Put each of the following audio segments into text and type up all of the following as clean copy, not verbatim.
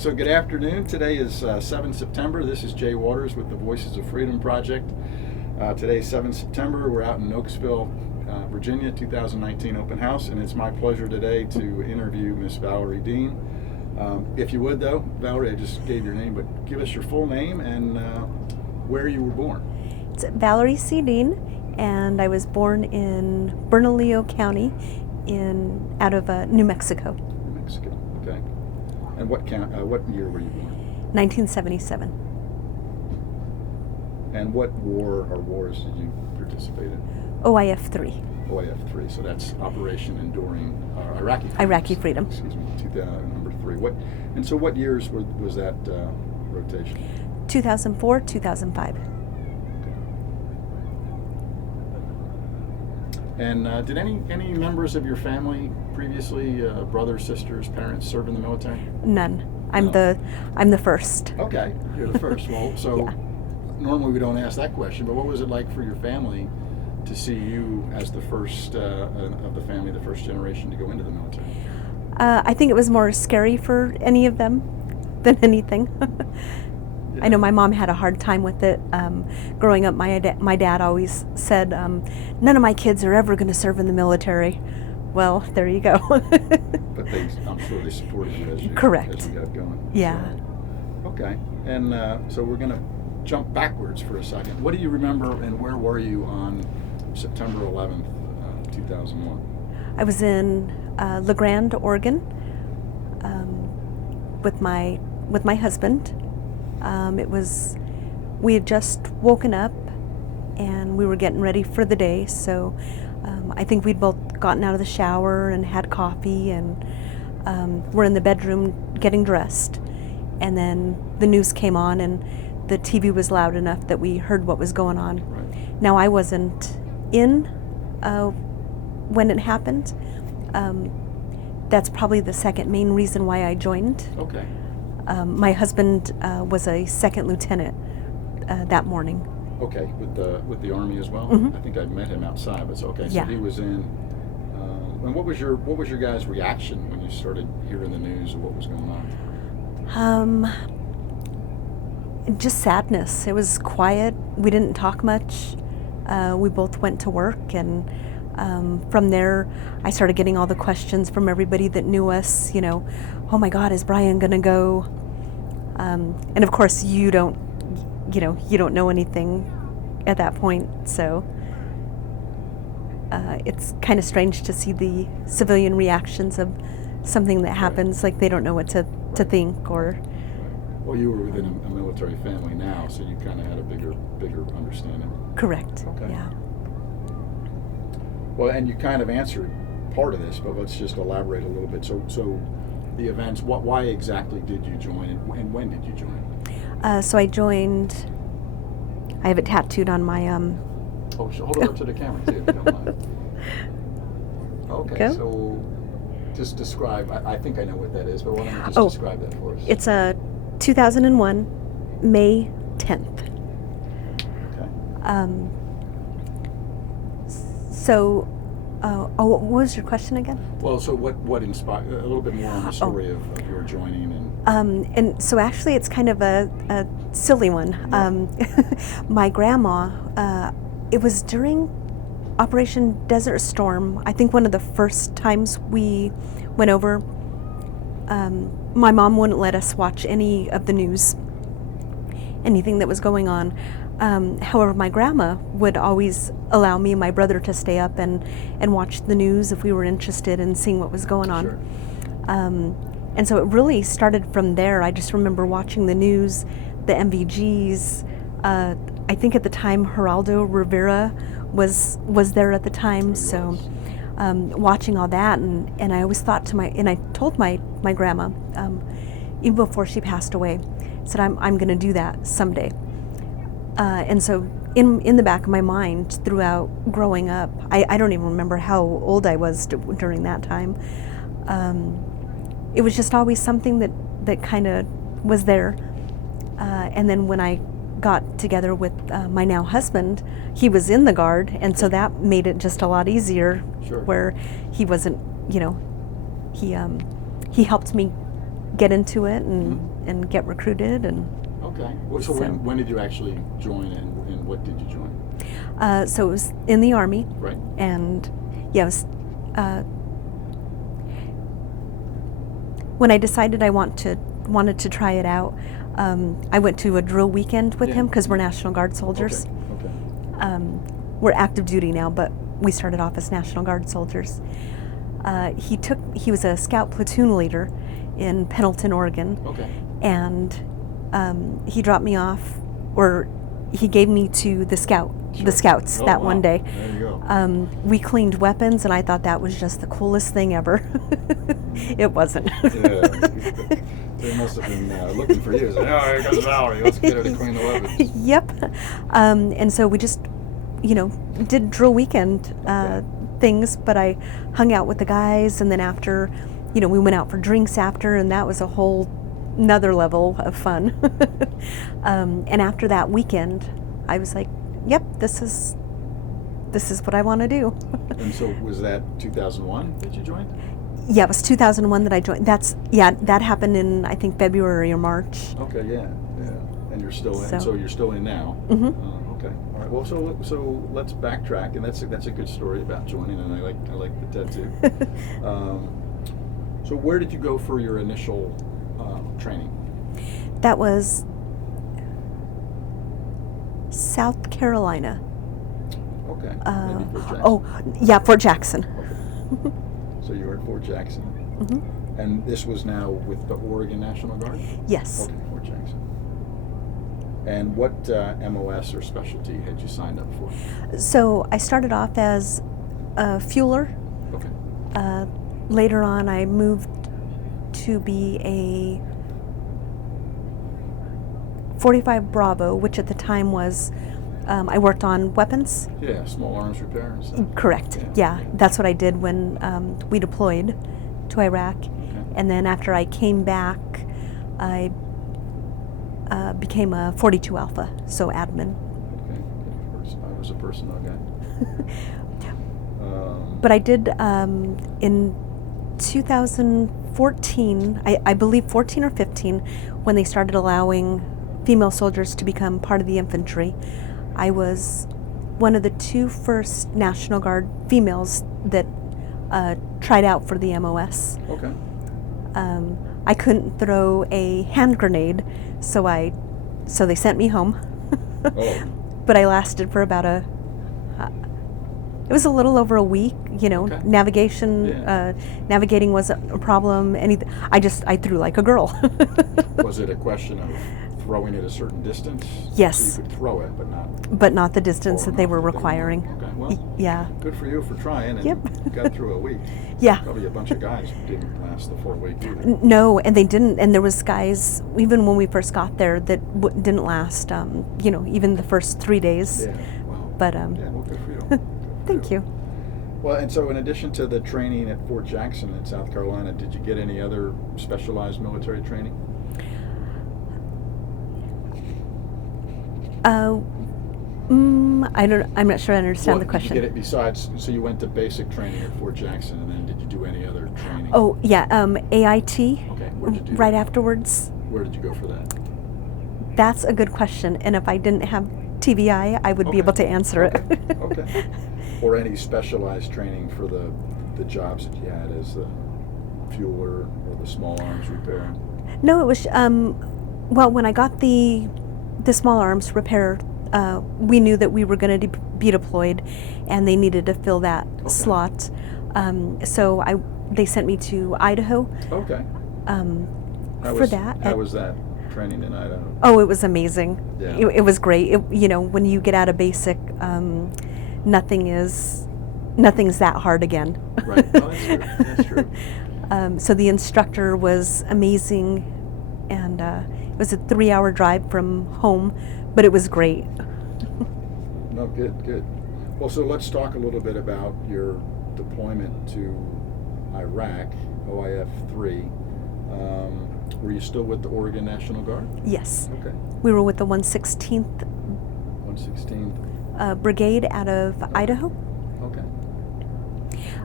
So good afternoon. Today is 7 September. This is Jay Waters with the Voices of Freedom Project. Today is 7 September. We're out in Oaksville, Virginia, 2019 open house, and it's my pleasure today to interview Miss Valerie Dean. If you would, though, Valerie, I just gave your name, but give us your full name and where you were born. It's Valerie C. Dean, and I was born in Bernalillo County out of New Mexico. New Mexico, okay. And what year were you born? 1977. And what war or wars did you participate in? OIF 3. OIF 3, so that's Operation Enduring Iraqi Freedom. Iraqi Freedom. Excuse me, number 3. What years was that rotation? 2004, 2005. And did any members of your family previously, brothers, sisters, parents, serve in the military? None. I'm the first. Okay, you're the first. Well, so Yeah. Normally we don't ask that question, but what was it like for your family to see you as the first of the family, the first generation to go into the military? I think it was more scary for any of them than anything. Yeah. I know my mom had a hard time with it. Growing up, my dad always said, none of my kids are ever going to serve in the military. Well, there you go. But I'm sure they supported you as you got going. Yeah. So, okay. And so we're going to jump backwards for a second. What do you remember and where were you on September 11th, 2001? I was in La Grande, Oregon, with my husband. We had just woken up and we were getting ready for the day, so I think we'd both gotten out of the shower and had coffee and were in the bedroom getting dressed. And then the news came on and the TV was loud enough that we heard what was going on. Right. Now, I wasn't in when it happened. That's probably the second main reason why I joined. Okay. My husband was a second lieutenant that morning. Okay, with the Army as well. Mm-hmm. I think I met him outside, but it's okay. So Yeah. he was in. And what was your guys' reaction when you started hearing the news of what was going on? Just sadness. It was quiet. We didn't talk much. We both went to work, and from there, I started getting all the questions from everybody that knew us. Oh my God, is Brian gonna go? And of course, you don't know anything at that point, so it's kind of strange to see the civilian reactions of something that happens. Like they don't know what to think or. Well, you were within a military family now, so you kind of had a bigger understanding. Correct. Okay. Yeah. Well, and you kind of answered part of this, but let's just elaborate a little bit. So the events, why exactly did you join, and when did you join? So I joined. I have it tattooed on my. Oh, hold it up to the camera too, if you don't mind. Okay, Go. so just describe. I think I know what that is, but why don't you just describe that for us? It's 2001, May 10th. Okay. So, what was your question again? Well, so what inspired a little bit more on the story of your joining and. And so actually, it's kind of a silly one. My grandma. It was during Operation Desert Storm. I think one of the first times we went over. My mom wouldn't let us watch any of the news, anything that was going on. However, my grandma would always allow me and my brother to stay up and watch the news if we were interested in seeing what was going on. Sure. And so it really started from there. I just remember watching the news, the MVGs. I think at the time Geraldo Rivera was there at the time. So watching all that, and I always thought I told my grandma, even before she passed away, said I'm going to do that someday. And so in the back of my mind throughout growing up, I don't even remember how old I was during that time. It was just always something that kind of was there. And then when I got together with my now husband, he was in the Guard, and so that made it just a lot easier. Sure. Where he wasn't, he helped me get into it, and and get recruited. And Okay. Well, so when did you actually join, and what did you join? so it was in the Army. Right. And yeah, it was, when I decided I wanted to try it out, I went to a drill weekend with him because we're National Guard soldiers. Okay. We're active duty now, but we started off as National Guard soldiers. He was a scout platoon leader in Pendleton, Oregon. Okay. And he dropped me off, or he gave me to the scouts that one day. There you go. We cleaned weapons, and I thought that was just the coolest thing ever. It wasn't. Yeah. They must have been looking for you. Saying, oh, here comes Valerie. Let's get her to clean the weapons. Yep. And so we just, did drill weekend things, but I hung out with the guys, and then after, we went out for drinks after, and that was a whole another level of fun. And after that weekend, I was like, yep, this is what I want to do. And so was that 2001 that you joined? Yeah, it was 2001 that I joined. That happened in, I think, February or March. Okay, yeah. And you're still in. So you're still in now. Mm-hmm. Okay. All right. Well, so let's backtrack, and that's a good story about joining, and I like the tattoo. So where did you go for your initial training? That was South Carolina. Okay. Maybe Fort Jackson. Oh, yeah, Fort Jackson. Okay. So you were at Fort Jackson. Mm-hmm. And this was now with the Oregon National Guard? Yes. Okay, Fort Jackson. And what MOS or specialty had you signed up for? So I started off as a fueler. Okay. Later on, I moved to be a 45 Bravo, which at the time was, I worked on weapons. Yeah, small arms repair and stuff. Correct. Yeah, that's what I did when we deployed to Iraq. Okay. And then after I came back, I became a 42 Alpha, so admin. Okay. I was a personnel guy. But I did in 2014, I believe 14 or 15, when they started allowing female soldiers to become part of the infantry. I was one of the two first National Guard females that tried out for the MOS. Okay. I couldn't throw a hand grenade, so they sent me home. Oh. But I lasted for about it was a little over a week. Okay. Navigation, Yeah. navigating wasn't a problem. I threw like a girl. Was it a question of throwing at a certain distance? Yes. So you could throw it, but not the distance that they were requiring. Okay, well, Yeah. good for you for trying, and Yep. you got through a week. Yeah. Probably a bunch of guys didn't last the full week either. No, and they didn't. And there was guys, even when we first got there, that didn't last, even the first 3 days. Yeah, well, But, yeah, well, good for you. Good for Thank you. Well, and so in addition to the training at Fort Jackson in South Carolina, did you get any other specialized military training? I'm not sure I understand the question. Did you get it besides, so you went to basic training at Fort Jackson, and then did you do any other training? Oh, yeah, AIT. Okay, where'd you do right that? Afterwards. Where did you go for that? That's a good question, and if I didn't have TBI, I would be Okay. able to answer Okay. it. Okay. Or any specialized training for the jobs that you had as the fueler or the small arms repair? No, it was, well, when I got the small arms repair, we knew that we were going to be deployed, and they needed to fill that slot. So they sent me to Idaho. Okay. For that. How was that training in Idaho? Oh, it was amazing. Yeah. It was great. When you get out of basic, nothing's that hard again. Right. Oh, that's true. That's true. So the instructor was amazing, and it was a 3-hour drive from home, but it was great. No, good. Well, so let's talk a little bit about your deployment to Iraq, OIF 3. Were you still with the Oregon National Guard? Yes. Okay. We were with the 116th 116th. Brigade out of Idaho. Okay.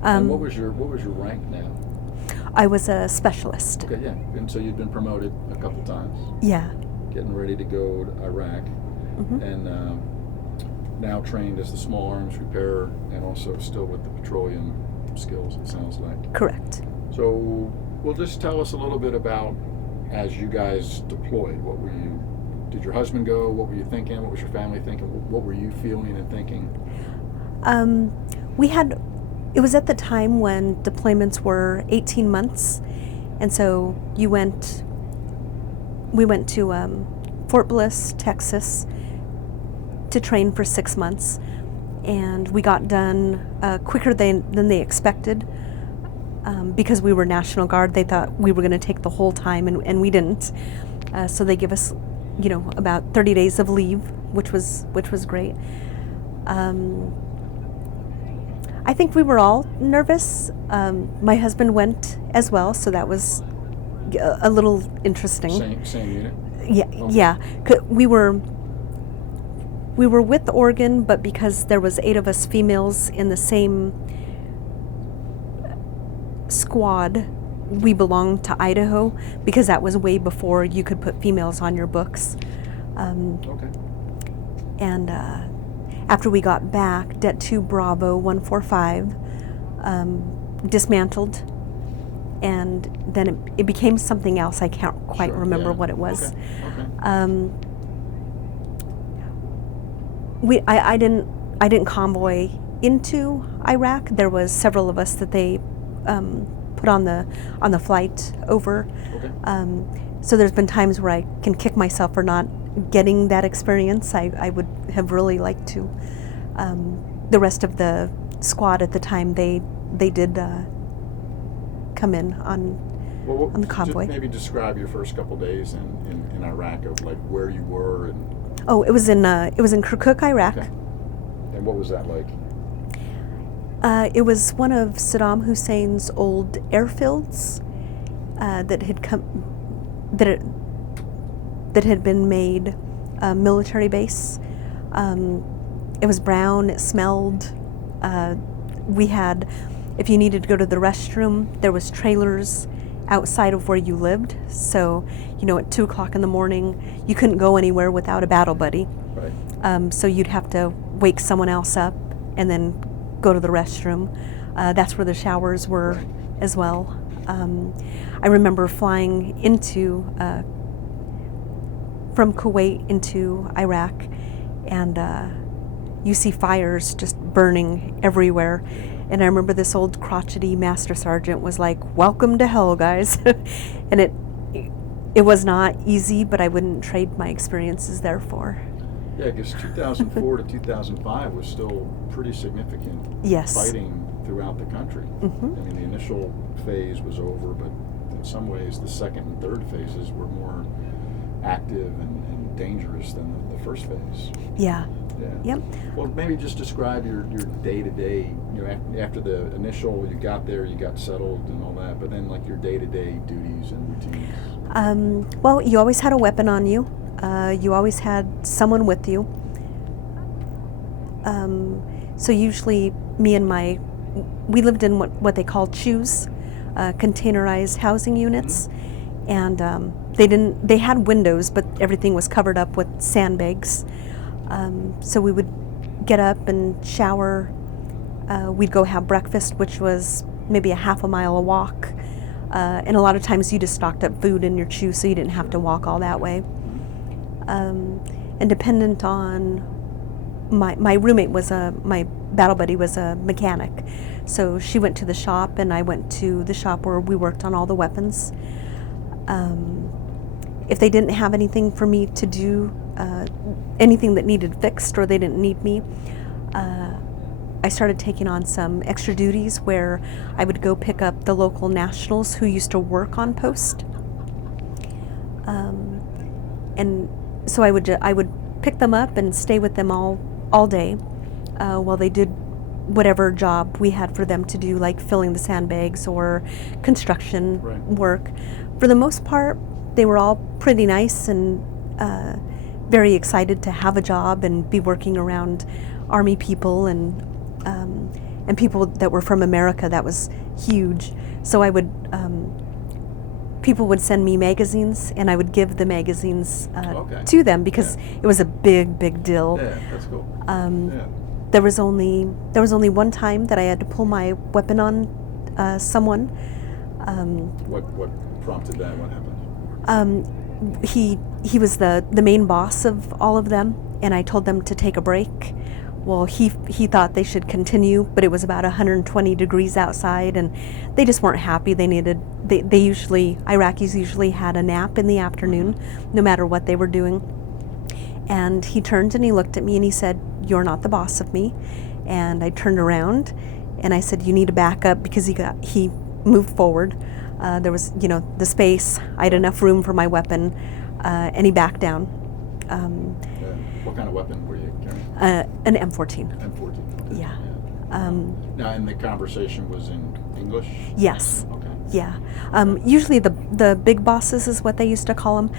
And what was your rank now? I was a specialist. Okay, yeah. And so you'd been promoted a couple times, Yeah. getting ready to go to Iraq, Hmm. and now trained as the small arms repairer, and also still with the petroleum skills, it sounds like. Correct. So, well, just tell us a little bit about, as you guys deployed, did your husband go? What were you thinking? What was your family thinking? What were you feeling and thinking? It was at the time when deployments were 18 months, and so we went to Fort Bliss, Texas, to train for 6 months, and we got done quicker than they expected. Because we were National Guard, they thought we were going to take the whole time, and we didn't. So they give us, about 30 days of leave, which was great. I think we were all nervous. My husband went as well, so that was a little interesting. Same unit? Yeah, Okay. yeah. We were with Oregon, but because there was 8 of us females in the same squad, we belonged to Idaho, because that was way before you could put females on your books. Okay. And after we got back, Det 2 Bravo 145 dismantled, and then it became something else. I can't quite Sure, remember yeah. what it was. Okay. I didn't convoy into Iraq. There was several of us that they put on the flight over. Okay. So there's been times where I can kick myself for not getting that experience. I would have really liked to. The rest of the squad at the time, they did come in on the convoy. Just maybe describe your first couple days in Iraq, of like where you were and. Oh, it was in Kirkuk, Iraq. Okay. And what was that like? It was one of Saddam Hussein's old airfields that had been made a military base. It was brown. It smelled. We had, if you needed to go to the restroom, there was trailers outside of where you lived. So, at 2 o'clock in the morning, you couldn't go anywhere without a battle buddy. Right. So you'd have to wake someone else up and then go to the restroom. That's where the showers were Right. as well. I remember flying from Kuwait into Iraq, and you see fires just burning everywhere. And I remember this old crotchety master sergeant was like, "Welcome to hell, guys." And it was not easy, but I wouldn't trade my experiences there for. Yeah, because 2004 to 2005 was still pretty significant. Yes. Fighting throughout the country. Mm-hmm. I mean, the initial phase was over, but in some ways the second and third phases were more active and dangerous than the first phase. Yeah. Yeah. Yep. Well, maybe just describe your day-to-day, after the initial, you got there, you got settled and all that, but then like your day-to-day duties and routines. Well, you always had a weapon on you. You always had someone with you. So usually me and we lived in what they called CHUs, containerized housing units. Mm-hmm. And they had windows, but everything was covered up with sandbags. So we would get up and shower. We'd go have breakfast, which was maybe a half a mile a walk. And a lot of times you just stocked up food in your CHU, so you didn't have to walk all that way. And dependent on my roommate my battle buddy was a mechanic. So she went to the shop and I went to the shop where we worked on all the weapons. If they didn't have anything for me to do, anything that needed fixed or they didn't need me, I started taking on some extra duties where I would go pick up the local nationals who used to work on post. And so I would pick them up and stay with them all day while they did whatever job we had for them to do, like filling the sandbags or construction Right. work. For the most part, they were all pretty nice and very excited to have a job and be working around Army people, and and people that were from America, that was huge. So I would, people would send me magazines, and I would give the magazines to them because it was a big deal. Yeah, that's cool. There was only one time that I had to pull my weapon on someone. What prompted that? What happened? He was the main boss of all of them, and I told them to take a break. Well, he thought they should continue, but it was about 120 degrees outside, and they just weren't happy. Iraqis usually had a nap in the afternoon, no matter what they were doing. And he turned and he looked at me and he said, "You're not the boss of me." And I turned around and I said, "You need to back up," because he moved forward. There was, the space. I had enough room for my weapon, and he backed down. What kind of weapon were you carrying? An M14. M14. Okay. Yeah. Now, and the conversation was in English? Yes. Okay. Yeah. Usually the big bosses is what they used to call them.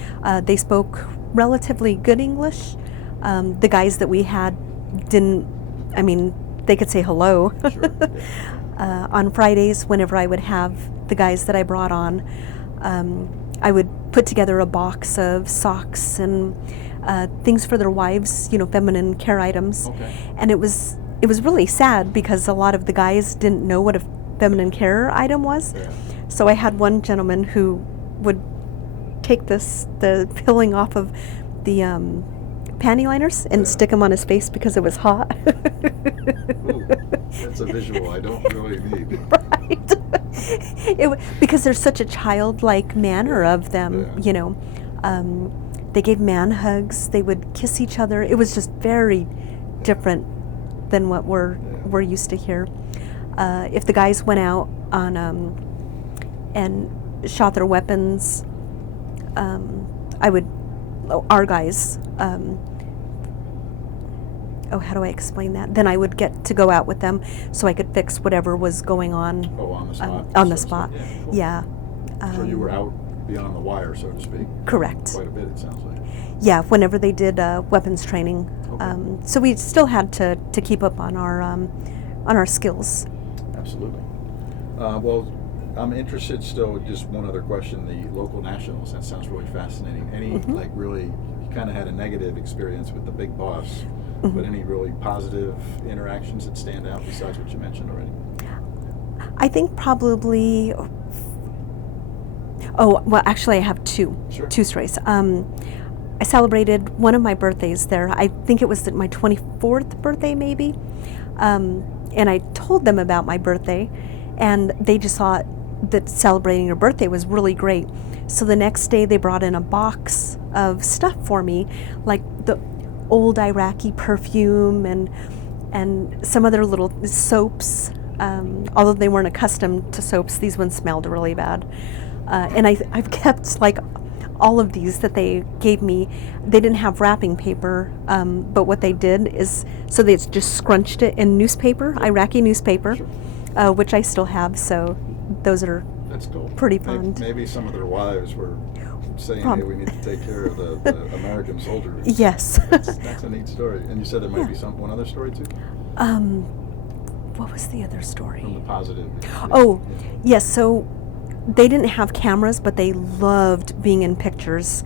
They spoke relatively good English. The guys that we had they could say hello. Sure. Yeah. On Fridays, whenever I would have the guys that I brought on, I would put together a box of socks and things for their wives, feminine care items. Okay. And it was really sad because a lot of the guys didn't know what a feminine care item was. Yeah. So I had one gentleman who would take the filling off of the panty liners and stick them on his face because it was hot. Ooh, that's a visual I don't really need. Right. Because there's such a childlike manner of them, they gave man hugs, they would kiss each other. It was just very different than what we're used to here. If the guys went out on and shot their weapons, our guys, how do I explain that? Then I would get to go out with them so I could fix whatever was going on. Oh, on the spot? On the spot, Yeah. Cool. yeah. So you were out beyond the wire, so to speak? Correct. Quite a bit, it sounds like. Yeah, whenever they did weapons training. Okay. So we still had to keep up on our skills. Absolutely. Well, I'm interested still, just one other question, the local nationals. That sounds really fascinating. Any, really, you kind of had a negative experience with the big boss, but any really positive interactions that stand out besides what you mentioned already? I think probably, actually I have two. Sure. Two stories. I celebrated one of my birthdays there. I think it was my 24th birthday maybe. And I told them about my birthday, and they just thought that celebrating your birthday was really great. So the next day they brought in a box of stuff for me, like the old Iraqi perfume and some other little soaps. Although they weren't accustomed to soaps, these ones smelled really bad. And I've kept all of these that they gave me. They didn't have wrapping paper, but what they did is, so they just scrunched it in newspaper, Iraqi newspaper, Sure. Which I still have, so those are That's cool. pretty fun. Maybe some of their wives were saying, hey, we need to take care of the American soldiers. Yes. That's a neat story. And you said there might be one other story too? What was the other story? From the positive. Oh, yes, so they didn't have cameras, but they loved being in pictures.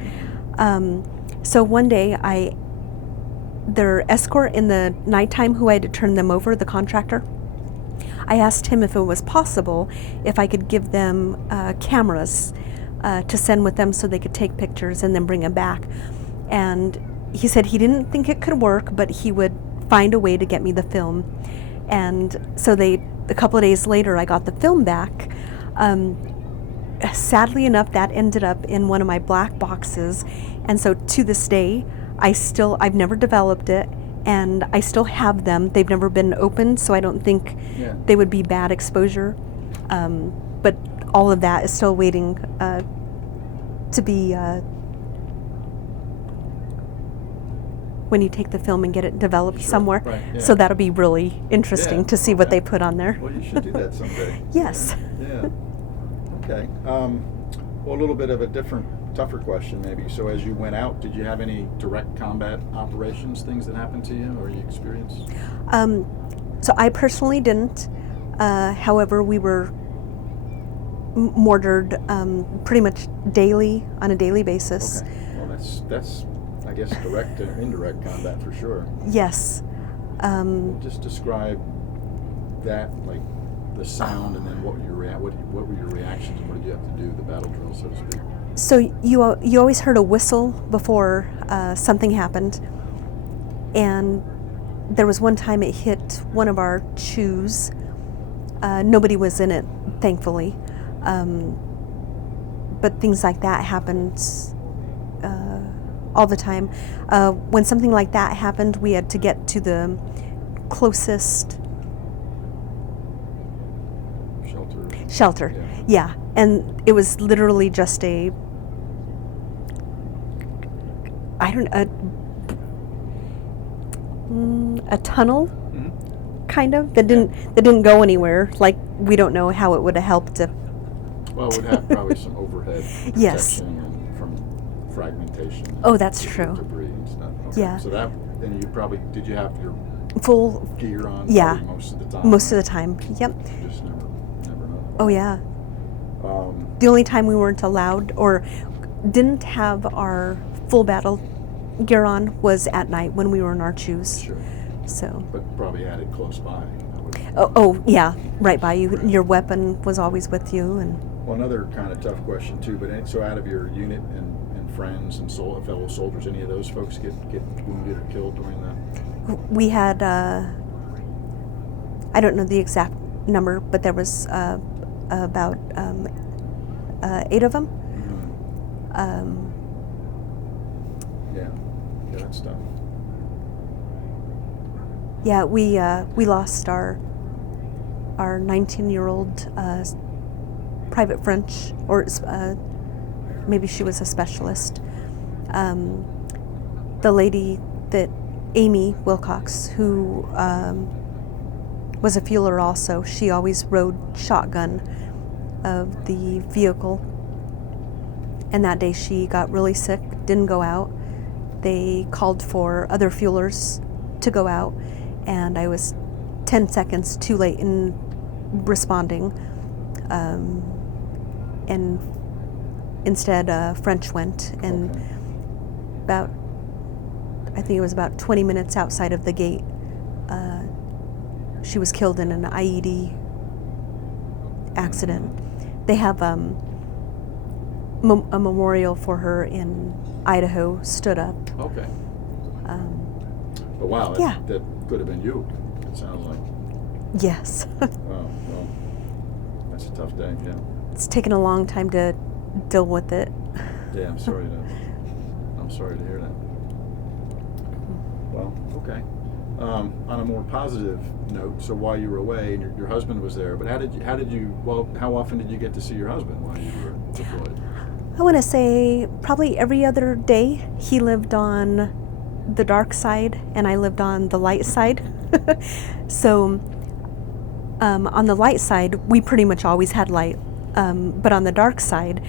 So one day, their escort in the nighttime who I had to turn them over, the contractor, I asked him if it was possible if I could give them cameras to send with them so they could take pictures and then bring them back. And he said he didn't think it could work, but he would find a way to get me the film. And so a couple of days later, I got the film back. Sadly enough, that ended up in one of my black boxes. And so to this day, I've never developed it, and I still have them. They've never been opened, so I don't think they would be bad exposure. But all of that is still waiting to be, when you take the film and get it developed somewhere. Right, yeah. So that'll be really interesting to see what they put on there. Well, you should do that someday. Yes. Yeah. Okay. Well, a little bit of a tougher question maybe. So as you went out, did you have any direct combat operations, things that happened to you or you experienced? So I personally didn't. However, we were mortared pretty much daily, on a daily basis. Okay. Well, that's I guess direct and indirect combat for sure. Yes. Just describe that, like the sound, and then what were your reactions, and what did you have to do, the battle drill, so to speak? So you always heard a whistle before something happened, and there was one time it hit one of our chews. Nobody was in it, thankfully, but things like that happened all the time. When something like that happened, we had to get to the closest shelter. Yeah, and it was literally just a tunnel, kind of, that didn't go anywhere. Like, we don't know how it would have helped if. Well, it would have probably some overhead protection Yes. and from fragmentation. Oh, that's true. Debris and stuff. Okay. Yeah. So then did you have your Full gear on? Yeah. Probably most of the time. most of the time. Yep. You just never know. Oh yeah. The only time we weren't allowed or didn't have our full battle gear on was at night when we were in our shoes. Sure. So. But probably had it close by. Oh yeah, right by you. Your weapon was always with you, and. Well, another kind of tough question too. But so out of your unit and friends and fellow soldiers, any of those folks get wounded or killed during that? We had, I don't know the exact number, but there was about 8 of them. Yeah, that's tough. Yeah, we lost our 19-year-old private French, or maybe she was a specialist. The lady Amy Wilcox, who was a fueler also, she always rode shotgun of the vehicle. And that day she got really sick, didn't go out. They called for other fuelers to go out, and I was 10 seconds too late in responding. And instead, French went, and I think it was about 20 minutes outside of the gate, she was killed in an IED accident. They have a memorial for her in Idaho stood up. Okay. But wow, that could have been you, it sounds like. Yes. Oh, well, that's a tough day, yeah. It's taken a long time to deal with it. Yeah, I'm sorry to hear that. Well, okay. On a more positive note, so while you were away, and your husband was there, but how often did you get to see your husband while you were deployed? I want to say probably every other day. He lived on the dark side, and I lived on the light side. So on the light side, we pretty much always had light. But on the dark side,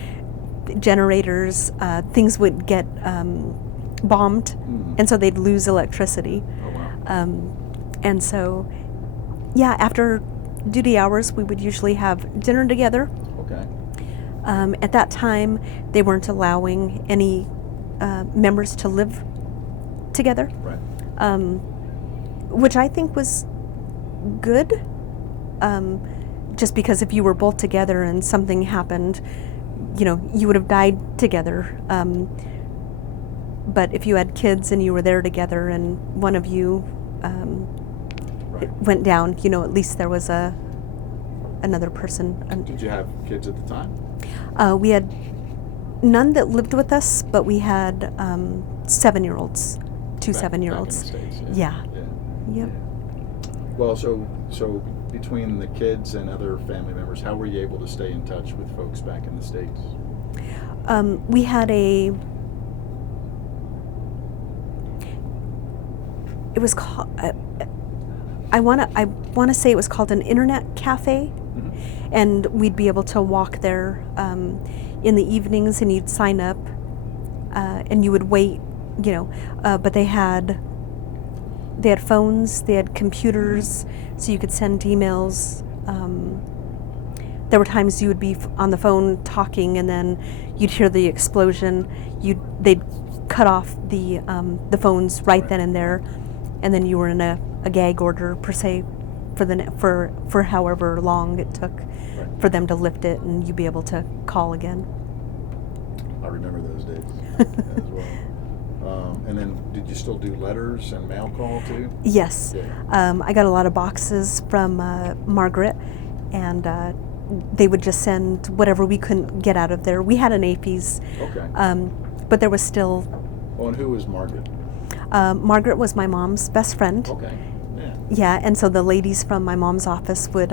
generators, things would get bombed, and so they'd lose electricity. Oh, wow. And so, yeah, after duty hours, we would usually have dinner together. Okay. At that time, they weren't allowing any members to live together, Right. which I think was good. Just because if you were both together and something happened, you would have died together. But if you had kids and you were there together and one of you Right. went down, at least there was another person. Did you have kids at the time? We had none that lived with us, but we had 7-year-olds, two Back 7-year-olds. in the States, Yeah. Yeah. Yep. Well, so between the kids and other family members, how were you able to stay in touch with folks back in the States? We had it was called, I want to say it was called an internet cafe, and we'd be able to walk there in the evenings, and you'd sign up, and you would wait, but they had they had phones, they had computers, so you could send emails. There were times you would be on the phone talking, and then you'd hear the explosion. They'd cut off the phones right then and there, and then you were in a gag order per se for however long it took for them to lift it, and you'd be able to call again. I remember those days as well. And then, did you still do letters and mail call too? Yes. Yeah. I got a lot of boxes from Margaret, and they would just send whatever we couldn't get out of there. We had an APs, Okay. but there was still... Oh, and who was Margaret? Margaret was my mom's best friend. Okay. Yeah. Yeah, and so the ladies from my mom's office would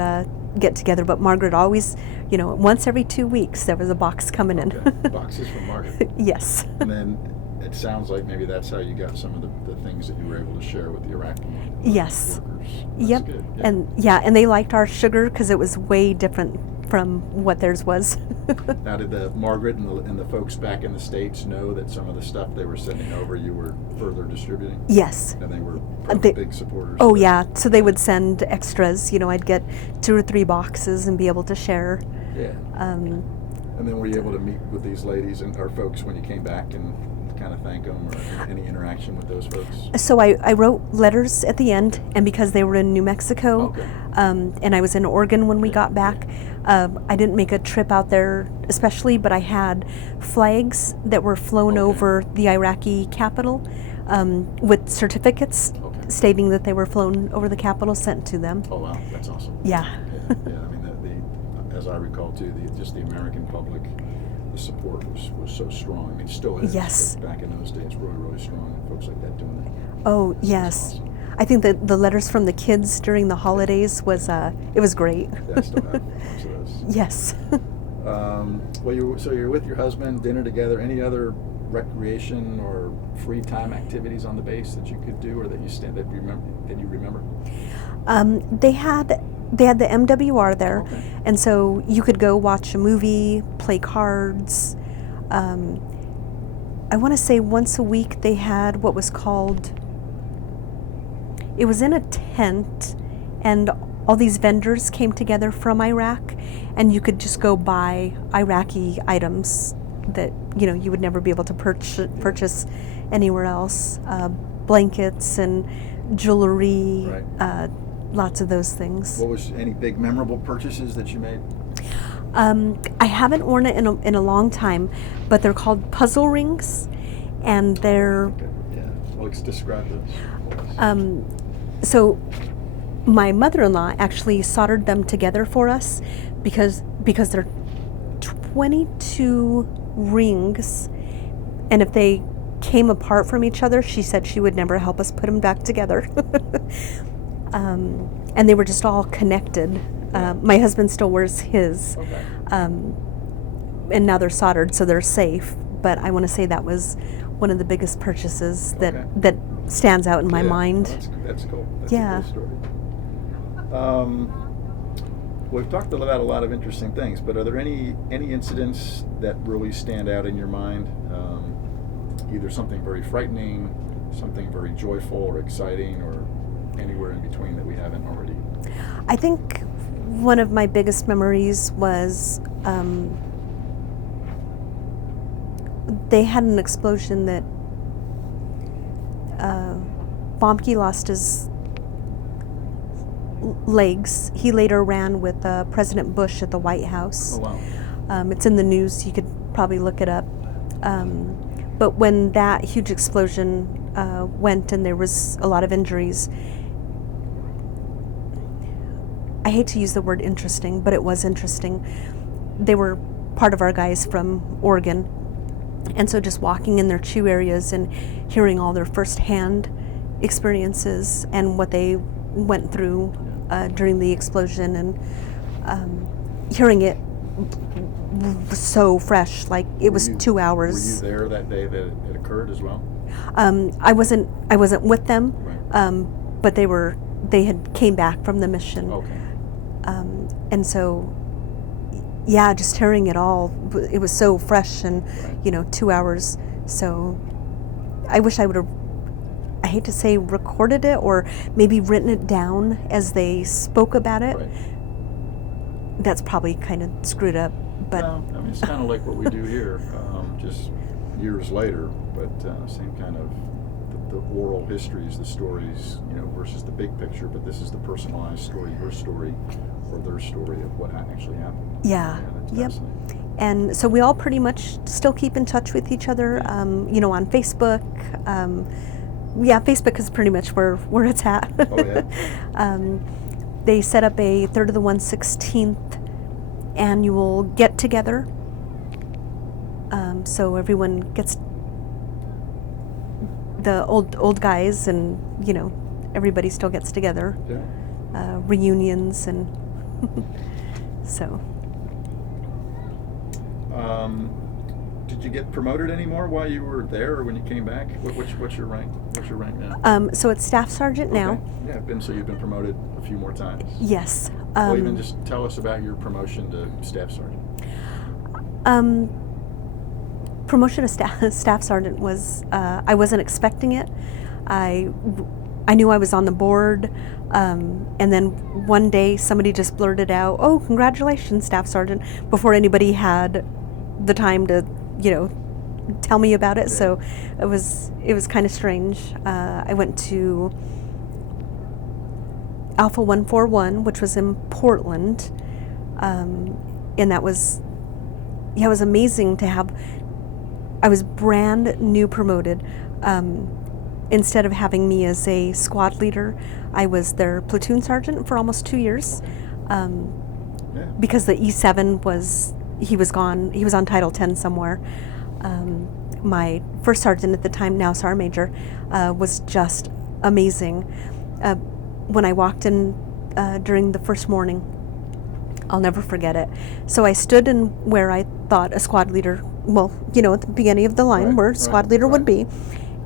get together, but Margaret always, once every 2 weeks there was a box coming in. Okay. Boxes from Margaret. Yes. And then it sounds like maybe that's how you got some of the things that you were able to share with the Iraqi Yes. workers. That's Yep. good. Yeah. And they liked our sugar because it was way different from what theirs was. Now, did the Margaret and the folks back in the States know that some of the stuff they were sending over you were further distributing? Yes. And they were They- big supporters? Oh of that? yeah, so they would send extras. I'd get 2 or 3 boxes and be able to share. Yeah. And then were you able to meet with these ladies or folks when you came back and kind of thank them, or any interaction with those folks? So I wrote letters at the end, and because they were in New Mexico, Okay. and I was in Oregon when we got back, I didn't make a trip out there especially, but I had flags that were flown Okay. over the Iraqi capital with certificates Okay. stating that they were flown over the capital sent to them. Oh wow, that's awesome. Yeah. Yeah, I mean, as I recall too, just the American public, the support was so strong. I mean, it still is. Yes. But back in those days, really, really strong. Folks like that doing that. Oh, That's yes. awesome. I think that the letters from the kids during the holidays was great. Yeah, I still have lots of those. Yes. Well, you're with your husband, dinner together. Any other recreation or free time activities on the base that you could do, or that you remember? They had the MWR there, Okay. and so you could go watch a movie, play cards. I want to say once a week they had what was called. It was in a tent, and all these vendors came together from Iraq, and you could just go buy Iraqi items that you would never be able to purchase anywhere else. Blankets and jewelry, Right. lots of those things. What was any big memorable purchases that you made? I haven't worn it in a long time, but they're called puzzle rings, and they're Okay. Yeah. Well, let's describe those. so my mother-in-law actually soldered them together for us because they're 22 rings, and if they came apart from each other, she said she would never help us put them back together. And they were just all connected. My husband still wears his, Okay. and now they're soldered, so they're safe. But I want to say that was one of the biggest purchases Okay. that stands out in my Yeah. mind. Oh, that's cool. That's Yeah. a cool story. We've talked about a lot of interesting things, but are there any incidents that really stand out in your mind? Either something very frightening, something very joyful or exciting, or anywhere in between that we haven't already? I think one of my biggest memories was they had an explosion that Bomke lost his legs. He later ran with President Bush at the White House. Oh wow. It's in the news. You could probably look it up. But when that huge explosion went and there was a lot of injuries, I hate to use the word interesting, but it was interesting. They were part of our guys from Oregon, and so just walking in their chew areas and hearing all their firsthand experiences and what they went through during the explosion, and hearing it was so fresh, like it was 2 hours. Were you there that day that it occurred as well? I wasn't with them, Right. but they had came back from the mission. Okay. And so, yeah, just hearing it all, it was so fresh, and Right. 2 hours. So I wish I would have I hate to say recorded it or maybe written it down as they spoke about it. Right. That's probably kind of screwed up. But Well, I mean, it's kind of like what we do here, just years later, but same kind of the oral histories, the stories, versus the big picture. But this is the personalized story, your story, or their story of what actually happened. yeah, That's yep. fascinating. And so we all pretty much still keep in touch with each other, on Facebook. Facebook is pretty much where it's at. Oh yeah. They set up a 3rd of the 1/16th annual get together. So everyone gets the old guys, and everybody still gets together. Yeah. Reunions and so. Did you get promoted anymore while you were there, or when you came back? What's your rank? What's your rank now? So it's staff sergeant now. Okay. Yeah, so you've been promoted a few more times. Yes. Well, even just tell us about your promotion to staff sergeant. Promotion to staff sergeant was, I wasn't expecting it. I knew I was on the board, and then one day somebody just blurted out, "Oh, congratulations, staff sergeant," before anybody had the time to, tell me about it. Yeah. So it was kind of strange. I went to Alpha 141, which was in Portland, and that was, it was amazing to have. I was brand new promoted. Instead of having me as a squad leader, I was their platoon sergeant for almost 2 years. Yeah. Because the E7 he was gone. He was on Title 10 somewhere. My first sergeant at the time, now Sergeant Major, was just amazing. When I walked in during the first morning, I'll never forget it. So I stood in where I thought a squad leader, at the beginning of the line where squad leader would be.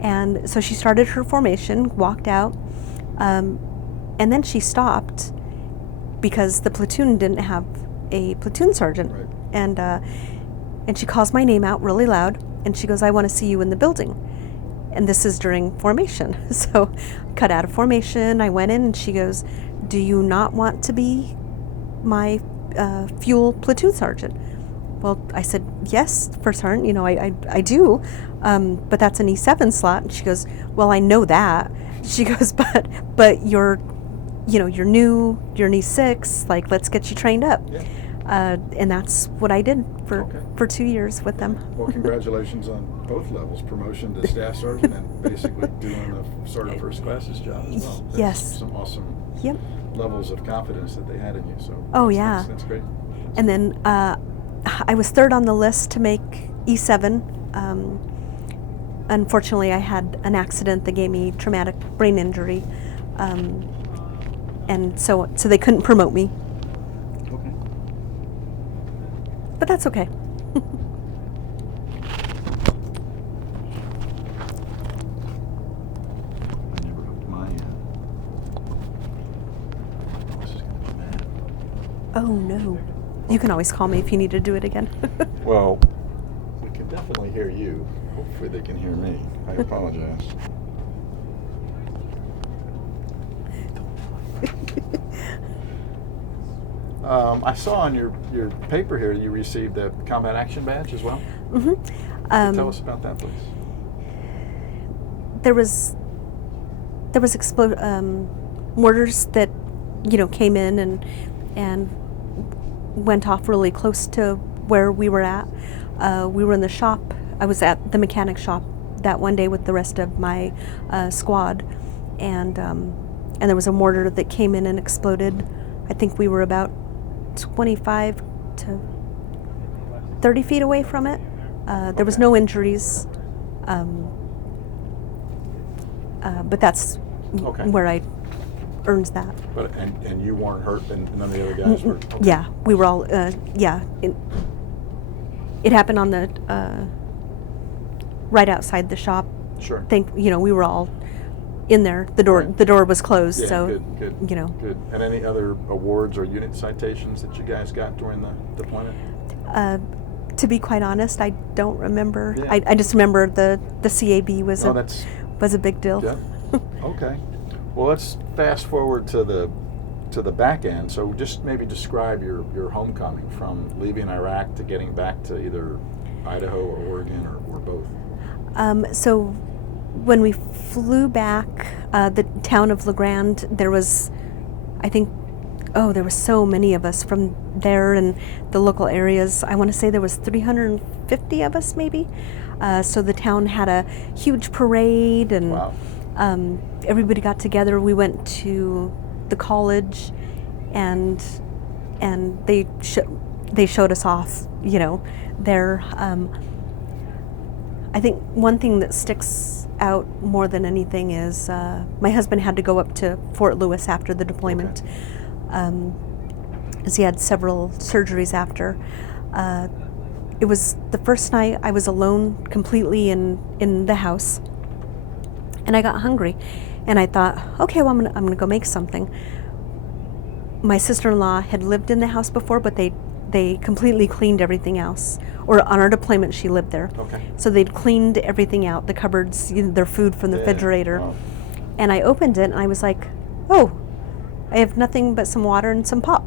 And so she started her formation, walked out, and then she stopped because the platoon didn't have a platoon sergeant. Right. And she calls my name out really loud, and she goes, "I want to see you in the building." And this is during formation. So cut out of formation, I went in, and she goes, "Do you not want to be my fuel platoon sergeant?" Well, I said, "Yes, First Sergeant, I do, but that's an E7 slot." And she goes, "Well, I know that." She goes, but you're new, you're an E6, like, let's get you trained up. Yeah. And that's what I did for 2 years with them. Well, congratulations on both levels, promotion to staff sergeant and basically doing the Sergeant First Class's job as well. That's Yes. some awesome Yep. levels of confidence that they had in you. So Oh, yeah. that's great. And then I was 3rd on the list to make E7. Unfortunately, I had an accident that gave me traumatic brain injury, and so they couldn't promote me. Okay. But that's okay. I never hooked my this is gonna be bad. Oh no. You can always call me if you need to do it again. Well, we can definitely hear you. Hopefully they can hear me. I apologize. I saw on your paper here you received a combat action badge as well. Mm-hmm. Tell us about that, please. There was mortars that came in and went off really close to where we were at. We were in the shop. I was at the mechanic shop that one day with the rest of my squad, and there was a mortar that came in and exploded. I think we were about 25 to 30 feet away from it. There was no injuries, but that's where I earned that. But and you weren't hurt, and none of the other guys were. Okay. Yeah, we were all. It happened on the right outside the shop. Sure. We were all in there. The door was closed. Yeah, so good. Good. And any other awards or unit citations that you guys got during the deployment? To be quite honest, I don't remember. Yeah. I just remember the CAB was that's was a big deal. yeah. Okay. Well, let's fast forward to the back end. So just maybe describe your homecoming from leaving Iraq to getting back to either Idaho or Oregon or both. So when we flew back, the town of LeGrand, there was, I think, there were so many of us from there and the local areas. I want to say there was 350 of us maybe. So the town had a huge parade, and Wow. everybody got together. We went to the college, and they showed us off, there. I think one thing that sticks out more than anything is my husband had to go up to Fort Lewis after the deployment, as he had several surgeries after. It was the first night I was alone completely in the house, and I got hungry, and I thought, okay, well, I'm gonna go make something. My sister-in-law had lived in the house before, but they completely cleaned everything else. Or on our deployment, she lived there. Okay. So they'd cleaned everything out, the cupboards, their food from the refrigerator. Wow. And I opened it, and I was like, oh, I have nothing but some water and some pop.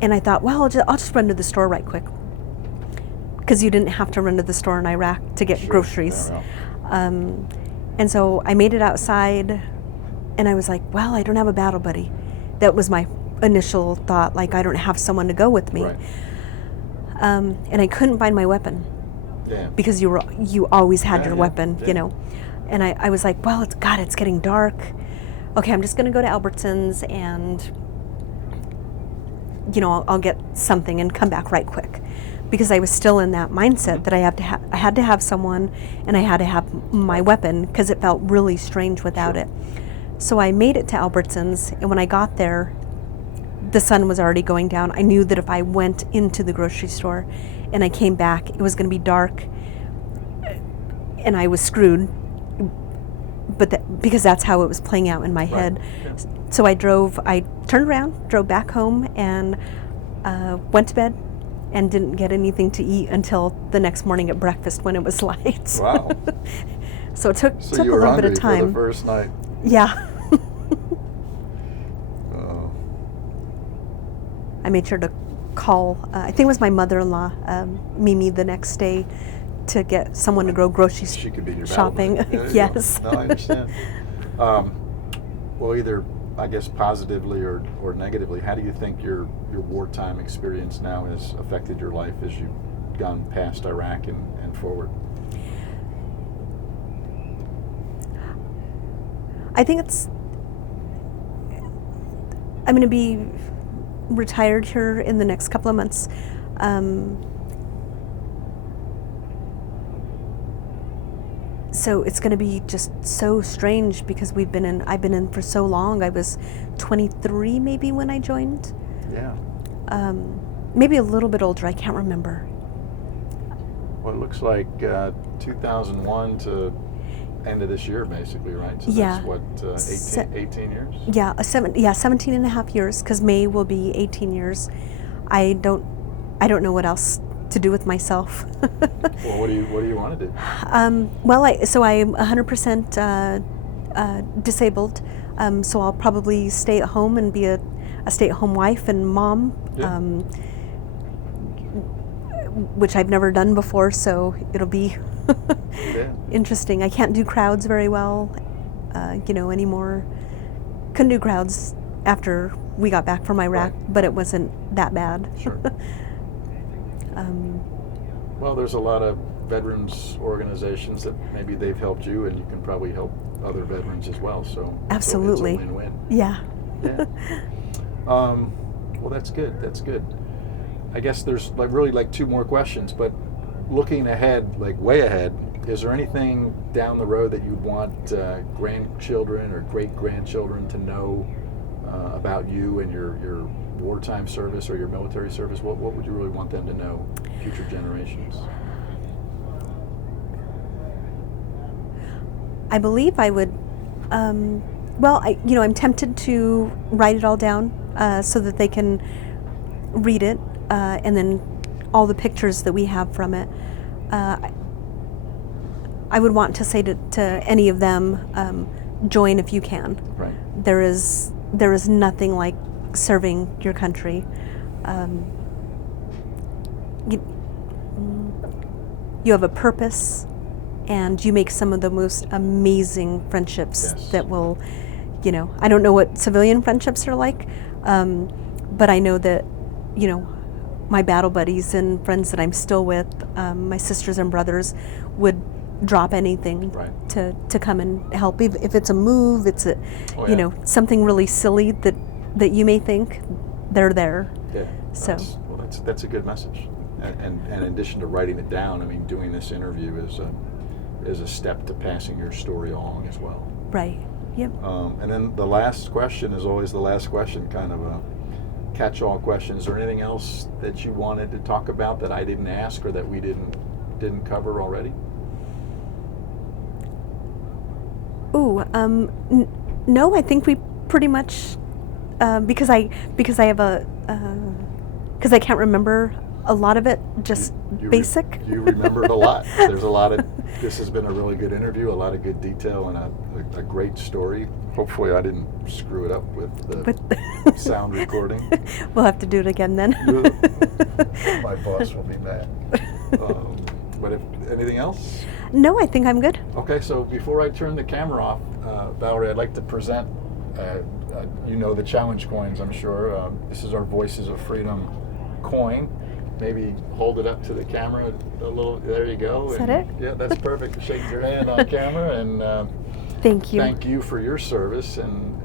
And I thought, well, I'll just run to the store right quick. Because you didn't have to run to the store in Iraq to get Sure. groceries. Yeah. And so I made it outside, and I was like, well, I don't have a battle buddy. That was my initial thought, like, I don't have someone to go with me. Right. And I couldn't find my weapon, Yeah. because you always had your Yeah, weapon, yeah. And I was like, well, it's getting dark. Okay, I'm just going to go to Albertsons, and I'll get something and come back right quick, because I was still in that mindset that I had to have someone, and I had to have my weapon, because it felt really strange without Sure. it. So I made it to Albertsons, and when I got there, the sun was already going down. I knew that if I went into the grocery store and I came back, it was going to be dark, and I was screwed. But because that's how it was playing out in my head. Yeah. So I turned around, drove back home, and went to bed, and didn't get anything to eat until the next morning at breakfast when it was light. Wow. So it took So a you were little bit hungry of time. for the first night. Yeah. Oh. I made sure to call, I think it was my mother-in-law, Mimi, the next day, to get someone to go grocery She could be your battle shopping. buddy. Yeah, Yes. No, I understand. Well, either, I guess, positively or negatively, how do you think your wartime experience now has affected your life as you've gone past Iraq and forward? I think I'm going to be retired here in the next couple of months. So it's going to be just so strange, because I've been in for so long. I was 23 maybe when I joined. Yeah. Maybe a little bit older, I can't remember. Well, it looks like 2001 to end of this year, basically, right? So Yeah. that's what, 18 years? Yeah, 17 and a half years, because May will be 18 years. I don't know what else to do with myself. Well, what do you want to do? Well, I'm 100% disabled, so I'll probably stay at home and be a stay-at-home wife and mom, Yeah. which I've never done before, so it'll be Yeah. interesting. I can't do crowds very well, anymore. Couldn't do crowds after we got back from Iraq, Right. but it wasn't that bad. Sure. Well, there's a lot of veterans organizations that maybe they've helped you, and you can probably help other veterans as well. So Absolutely. so it's a win-win. Yeah. Yeah. Well, that's good. That's good. I guess there's really two more questions, but looking ahead, like way ahead, is there anything down the road that you'd want grandchildren or great-grandchildren to know about you and your wartime service or your military service? What would you really want them to know, future generations? I believe I would, I'm tempted to write it all down so that they can read it, and then all the pictures that we have from it. I would want to say to any of them, join if you can. Right. There is nothing like serving your country. You have a purpose, and you make some of the most amazing friendships Yes. that will, I don't know what civilian friendships are like, but I know that, my battle buddies and friends that I'm still with, my sisters and brothers, would drop anything Right. to come and help. If it's a move, it's Oh, yeah. something really silly that you may think, they're there. Yeah. So. That's a good message. And in addition to writing it down, I mean, doing this interview is a step to passing your story along as well. Right. Yep. And then the last question is always the last question, kind of a catch-all question. Is there anything else that you wanted to talk about that I didn't ask or that we didn't cover already? Ooh, no, I think we pretty much, because I have because I can't remember a lot of it, just basic. You remembered a lot. There's a lot of, this has been a really good interview, a lot of good detail, and a great story. Hopefully I didn't screw it up with the sound recording. We'll have to do it again then. My boss will be mad. But if anything else? No, I think I'm good. Okay, so before I turn the camera off, Valerie, I'd like to present, the challenge coins, I'm sure. This is our Voices of Freedom coin. Maybe hold it up to the camera a little. There you go. Is that it? Yeah, that's perfect. Shake your hand on camera, and thank you. Thank you for your service, and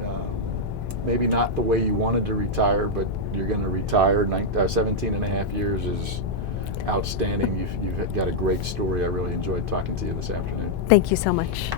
maybe not the way you wanted to retire, but you're going to retire. 17 and a half years is outstanding. You've got a great story. I really enjoyed talking to you this afternoon. Thank you so much.